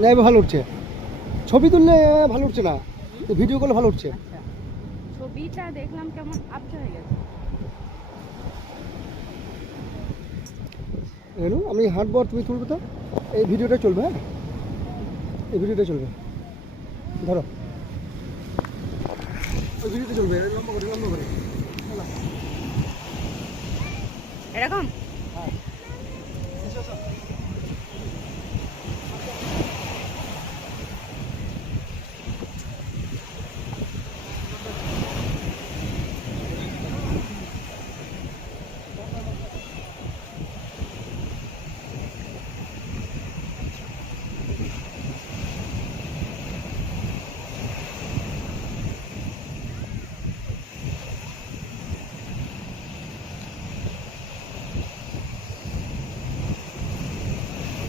না এবার ভালো উঠছে। ছবি তুললে ভালো উঠছে না ভিডিও করলে ভালো উঠছে। আচ্ছা ছবিটা দেখলাম কেমন আবছা হয়ে গেছে। এলু আমি হাঁটবো আর তুমি তুলবে তো? এই ভিডিওটা চলবে হ্যাঁ? এই ভিডিওটা চলবে। ধরো। ওই ভিডিওটা চলবে লম্বা করে লম্বা করে। এরকম? হ্যাঁ।